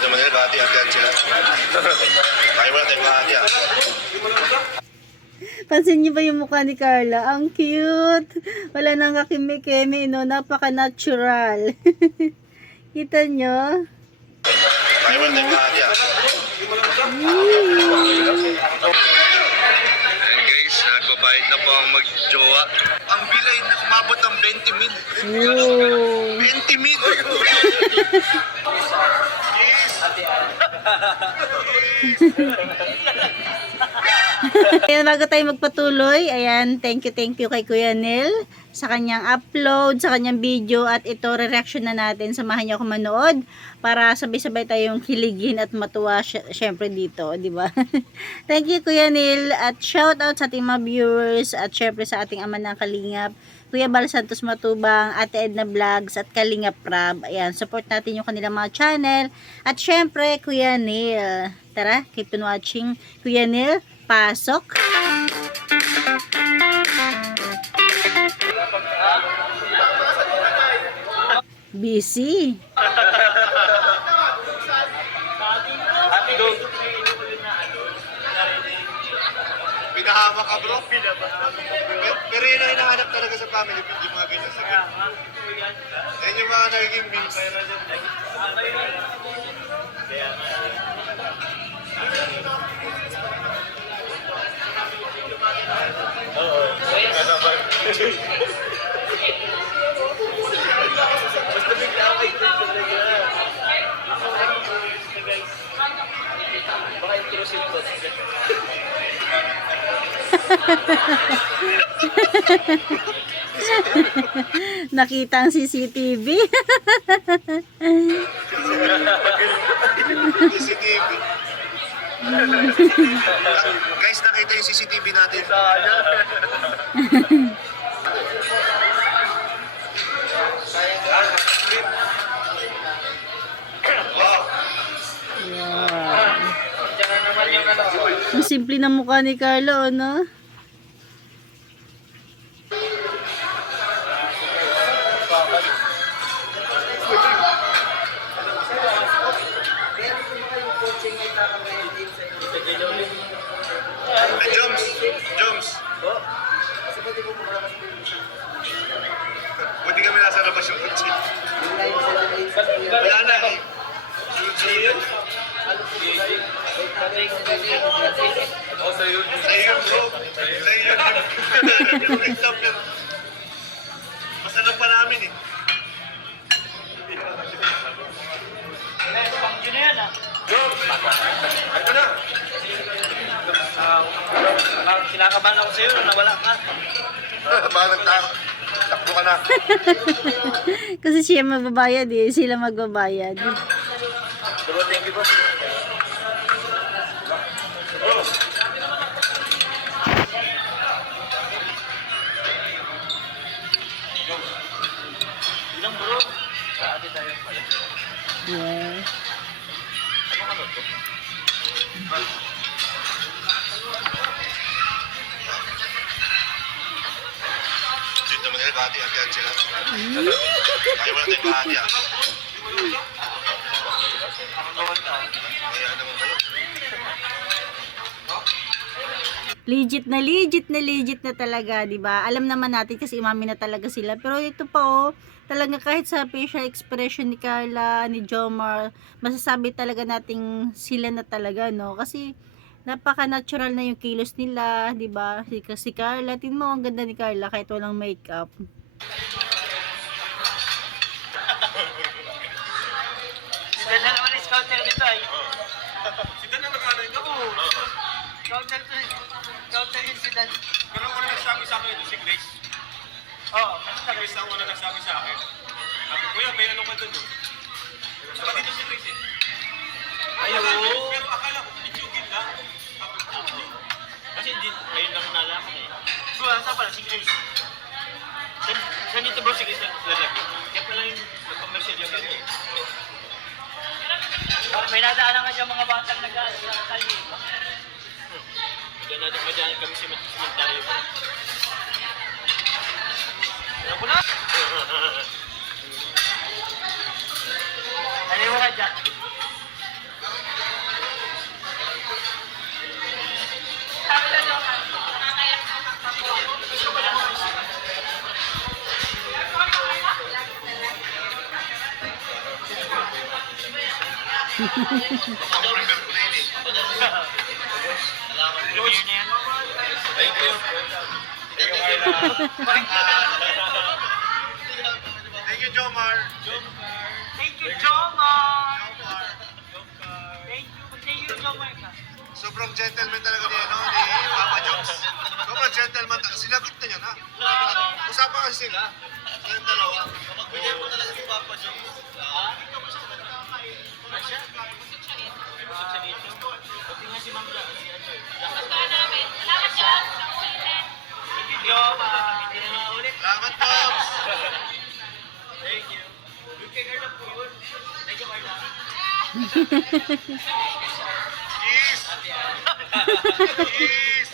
Dito naman nila, hati-hatihan sila. Kaya wala tayong hati ah. Pansin niyo ba yung mukha ni Carla? Ang cute. Wala nang kakimi-kimi, no? Napaka-natural. Kita nyo? Kaya wala tayong hati ah. Ayan guys, nagbabayad na po ang mag-jowa. Ang bilay na kumabot ng 20 mil. Oh. 20 mil! Ayan, bago tayo magpatuloy, ayan, thank you kay Kuya Nel sa kanyang upload, sa kanyang video, at ito, re-reaction na natin. Samahan niyo ako manood para sabay-sabay tayong kiligin at matuwa syempre dito, di ba? Thank you Kuya Nel, at shout out sa ating mga viewers, at syempre sa ating ama ng Kalingap, Kuya Bal Santos Matubang, Ate Edna Vlogs, at Kalingap Prab. Ayan, support natin yung kanilang mga channel. At syempre, Kuya Neil. Tara, keep on watching. Kuya Neil, pasok. Busy. Pinahama ka bro? Pero yun ang hinahanap talaga sa family, yung mga ganyan sa ganyan. Yan yung mga nagiging memes. Basta bigla ako kayo talaga. Baka intrusive to. Nakita ang CCTV. CCTV. Guys, nakita yung CCTV natin. Wow. Ang simple na mukha ni Carlo, no? Joms. Buti kami nasa labas yung kutsi. Wala na eh. Sunod-sunod. Oh, sa'yo bro. Sa'yo yun. Masarap pa namin eh. Pang-yun na yan ah. Ito na. Kinakabahan ako sa'yo nung nawala ka. Parang takbo ka na. Kasi siya magbabayad eh. Sila magbabayad. Bro, thank you bro. Ilang bro? Sa ate tayo pala. Yes. Dito naman nila, hati-hatihan sila. Kaya wala tayong hati ah. Kaya naman kayo. Legit na talaga, 'di ba? Alam naman natin kasi umami na talaga sila. Pero ito pa oh, talaga kahit sa facial expression ni Carla, ni Jomar, masasabi talaga nating sila na talaga, no? Kasi napaka-natural na yung kilos nila, 'di ba? Si Carla, tingnan mo ang ganda ni Carla kahit walang makeup. Sila na naman yung scouter dito ay. Sida na nag-ano yun ako. Scouter to. Scouter yung sila. Pero ang una nagsabi sa akin, si Grace. Oo. Grace ang una nagsabi sa akin. Kuya, may ano ka doon no? Saka dito si Grace eh. Pero akala ko, pichugin lang. Kasi hindi, ngayon lang nalaman eh. Bro, saan pala si Grace? Saan dito bro si Grace lalaki? Kaya pala yung commercial yung gano'n eh. May nadaanan ka dyan mga batang nag-aalala. Diyan natin madyan kami sa sementaryo. Ano ko na? Ano mo ka dyan? Pag-prepare ko na yun eh. Salamat. Premiere na yan. Thank you. Thank you, Carla. Thank you, Jomar. Thank you, Jomar! Jomar. Thank you, Jomar. Sobrang gentleman talaga ni, ni Papa Jones. Sobrang gentleman. Sinagot na niya na. Usapan kasi sila. Silang dalawa. Bigyan mo talaga si Papa Jones. Asya? May busog siya dito. Pati nga si Ma'am Jack. Thank you, Jomar. Hindi na maulit. Salamat, Pops. Thank you. Good kay Carla po yun. Thank you, Carla. Cheese. Cheese.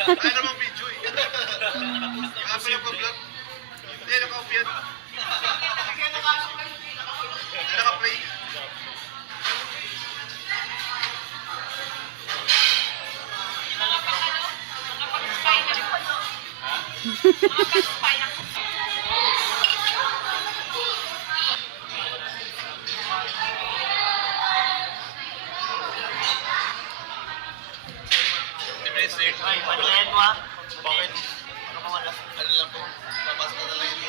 Kaya naman video eh. Kaya pa yung vlog. Hindi, naka-off yan. Hindi naka-play. Ay, patunayan mo ha. Bakit? Ano ka wala? Ano lang po? Papasok na lang yung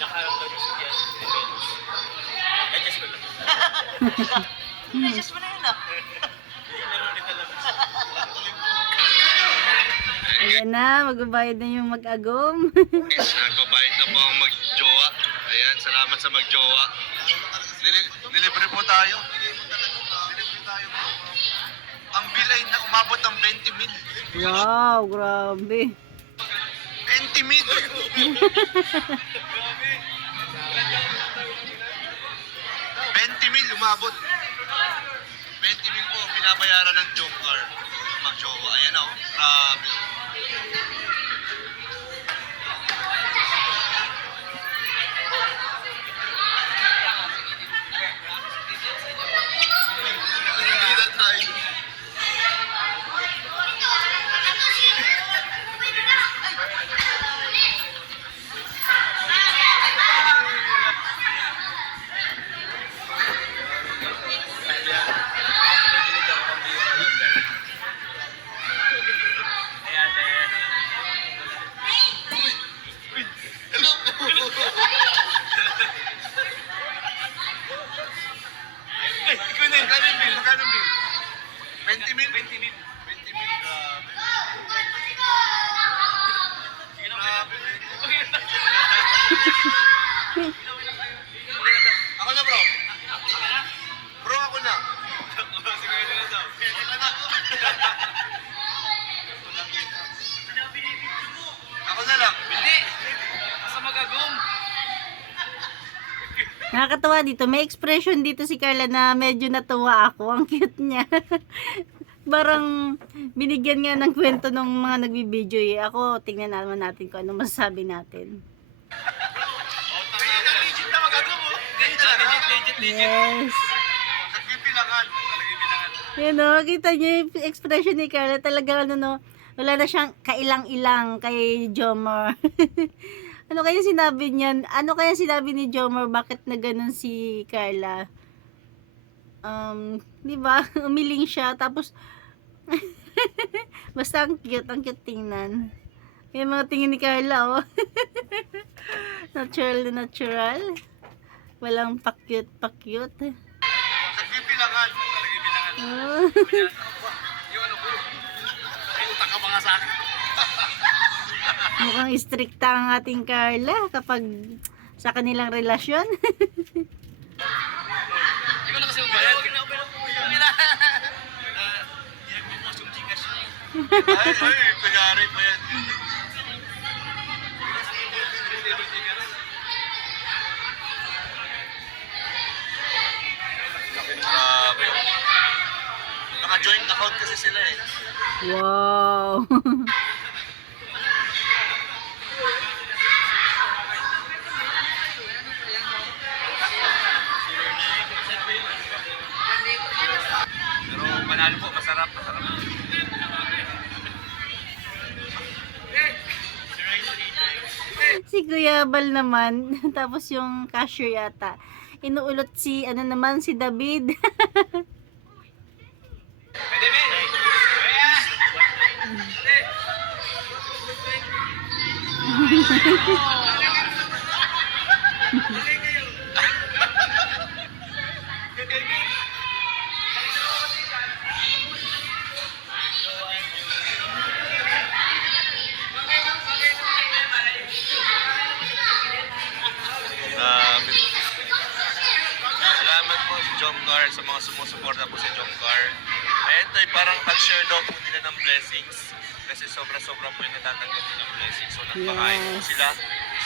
Nakaroon daw yung yan. Adjust ko lang. Adjust mo na yun ah. Meron ulit na lang. Ayan na, magbabayad na yung mag-agom. Yes, nagbabayad na po ang mag-jowa. Ayan, salamat sa mag-jowa. Nilibre po tayo. Nilibre tayo. Ang bill ay na umabot ng 20 mil. Wow, grabe. 20 mil! 20 mil umabot. 20 mil po binabayaran ng joke car. Mag-jowa. Ayan o. Grabe. Hindi na tayo. Ikaw na yun. Magkano yung bill? Magkano yung bill? 20 mil? 20 mil. 20 mil, grabe. Grabe. Ako na bro. Bro, ako na. Sige, ito na daw. Ako na lang. Hindi. Asa magagom. Nakakatawa dito. May expression dito si Carla na medyo natuwa ako. Ang cute niya. Parang binigyan nga ng kwento ng mga nagbibideo eh. Ako, tingnan naman natin kung ano masasabi natin. Legit na magagom mo. Legit. Yes. Nagpipilangan. Yan o, kita niyo yung expression ni Carla. Talagang ano no, wala na siyang kailang-ilang kay Jomar. Ano kaya sinabi niyan? Ano kaya sinabi ni Jomar? Bakit na ganun si Carla? Di ba? Umiling siya. Tapos, basta ang cute tingnan. Yung mga tingin ni Carla, oh. Natural na natural. Walang pa-cute. Nagpipilangan. Oh. Yung ano ko. Ay, utang ka pa nga sa akin. Mukhang strikta ang ating Carla kapag sa kanilang relasyon. Hindi ko na kasi magbayad. Hindi na. Hindi nagbubukas yung Gcash. Ay, kunyari pa yan. Grabe. Naka-joint account kasi sila eh. Wow. Pero panalo po, masarap. Si Kuya Bal naman, tapos yung cashier yata, inuulot si, ano naman, si David. Pwede, Ben. Kaya. Salamat po sa Jomcar, sa mga sumusuporta po sa Jomcar. Ayan tayo, parang pag-share daw po nila ng blessings. Kasi sobra-sobra po yung natatanggap nila ng blessings. So nagpakain po Yes. sila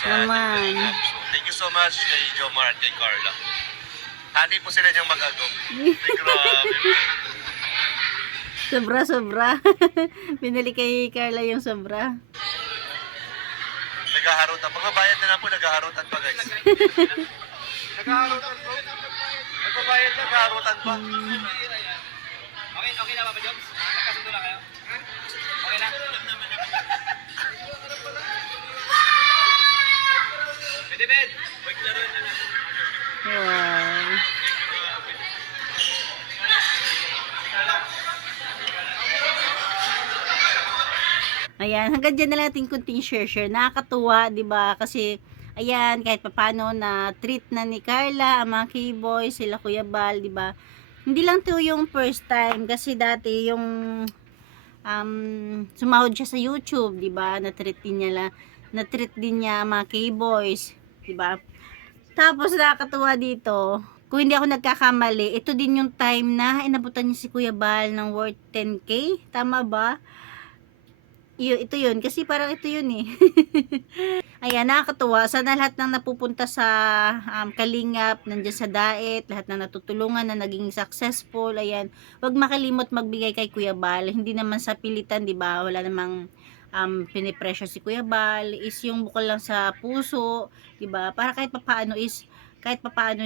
sa Naman. Team Club. So thank you so much kay Jomar at kay Carla. Hati po sila niyang mag-agong. Grabe po. Sobra. Binili kay Carla yung sobra. Naghaharutan. Magbabayad na lang po, naghaharutan pa guys. Naghaharutan po. Nagbabayad na, naghaharutan pa. Okay na, Papa Jones? Nagkasundo na kayo? Okay na? Pwede, Ben. Maglaro na lang. Wow. Ayan, hanggang dyan na lang ating kunting share. Nakakatuwa, di ba? Kasi, ayan, kahit papano na treat na ni Carla, ang mga K-boys, sila Kuya Bal, di ba? Hindi lang to yung first time, kasi dati yung sumahod siya sa YouTube, di ba? Na-treat din niya ang mga K-boys, di ba? Tapos nakakatuwa dito, kung hindi ako nagkakamali, ito din yung time na inabutan niya si Kuya Bal ng worth 10K, tama ba? Ito yun, kasi parang ito yun eh. Ayan, nakakatuwa. Sana lahat ng napupunta sa Kalingap, nandiyan sa Daet, lahat na natutulungan na naging successful, ayan, wag makalimot magbigay kay Kuya Bal. Hindi naman sa pilitan, di ba? Wala namang pinipressure si Kuya Bal. Is yung bukol lang sa puso, di ba? Para kahit papaano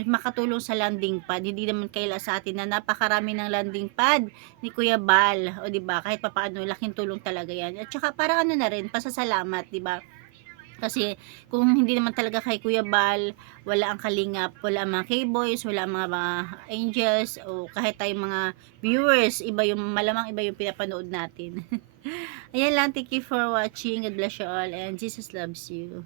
makatulong sa landing pad. Hindi naman kaila sa atin na napakarami ng landing pad ni Kuya Bal, o di ba? Kahit papaano laking tulong talaga 'yan. At saka para ano na rin, pasasalamat, di ba? Kasi kung hindi naman talaga kay Kuya Bal, wala ang Kalingap, wala ang mga K-boys, wala ang mga angels, o kahit tayong mga viewers, malamang iba yung pinapanood natin. Ayan lang, thank you for watching. God bless you all and Jesus loves you.